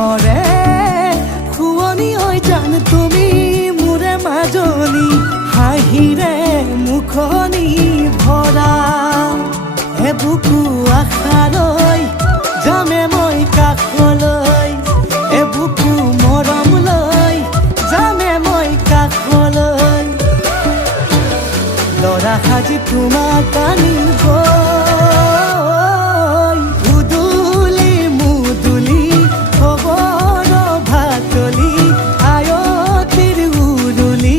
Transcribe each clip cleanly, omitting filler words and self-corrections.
মনৰে শুৱনি হৈ জান তুমি মোৰে মাজনী হাঁহিৰে মুখনি ভৰা এবুকু আশালৈ যামে মই কাষলৈ এবুকু মৰম লৈ যামে মই কাষলৈ লৰা সাজি তোমাক আনিব উদুলি মুদুলি খবৰ ভাতলি আয়তিৰ উৰুলি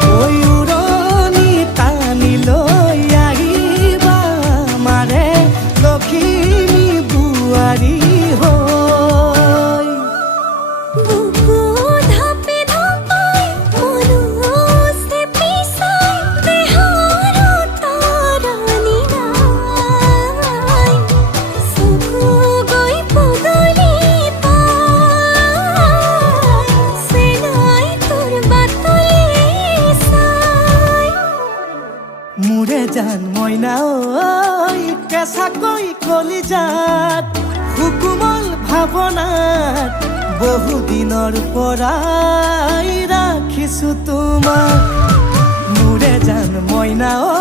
তই উৰণি টানি লৈ আহিবা মাৰে লখিমী বোৱাৰী হৈ মোৰে জান মইনা ঐ কেঁচাকৈ কলিজাত সুকুমল ভাৱনাত বহুদিনৰ পৰাই ৰাখিছো তোমাক মোৰে জান মইনা ঐ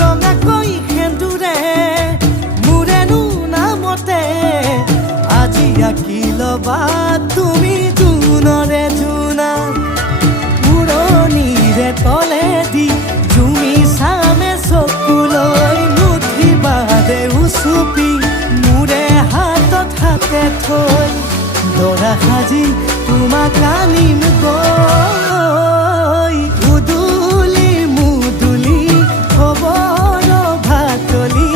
ৰঙাকৈ সেন্দুৰে মোৰেনো নামতে আজি আঁকি ল'বা তুমি জোনৰে জোনা উৰণিৰে তলেদি তুমি চামে চকুলৈ নুঠিবা দে উচুপি মোৰে হাতত হাতে থৈ দৰা সাজি তোমাক আনিম গৈ উদুলি মুদুলি খবৰ ভাতলি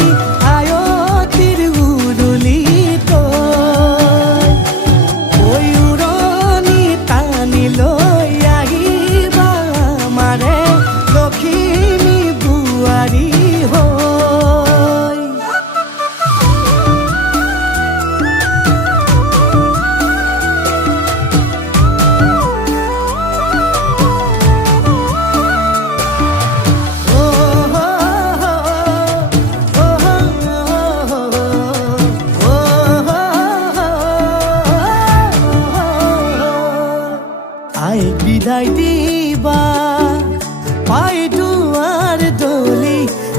আয়তিৰ উৰুলি তই ঐ উৰণি টানি লৈ আহিবা মাৰে লখিমী বোৱাৰী হৈ আইক বিদায় দিবা পাই দুৱাৰ দলি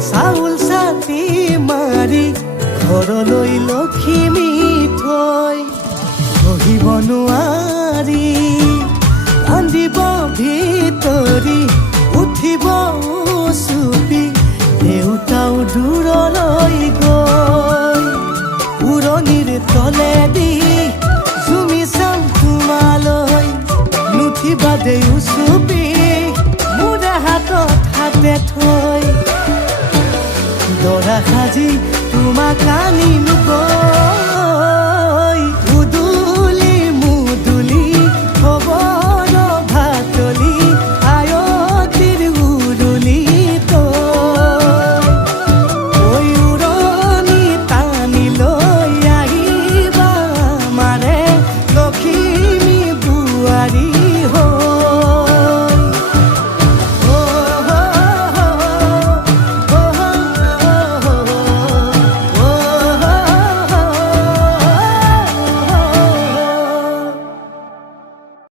চাউল চাটি মাৰি ঘৰলৈ লখিমী থৈ সহিব নোৱাৰি কান্দিব ভিতৰি উঠিব চুপি দেউতাও দূৰলৈ গৈ উৰণিৰ তলেদি জুমি চাম তোমালৈ নুঠিবা দে উচুপি মোৰে হাতত হাতে থৈ দৰা সাজি তোমাক আনিম গৈ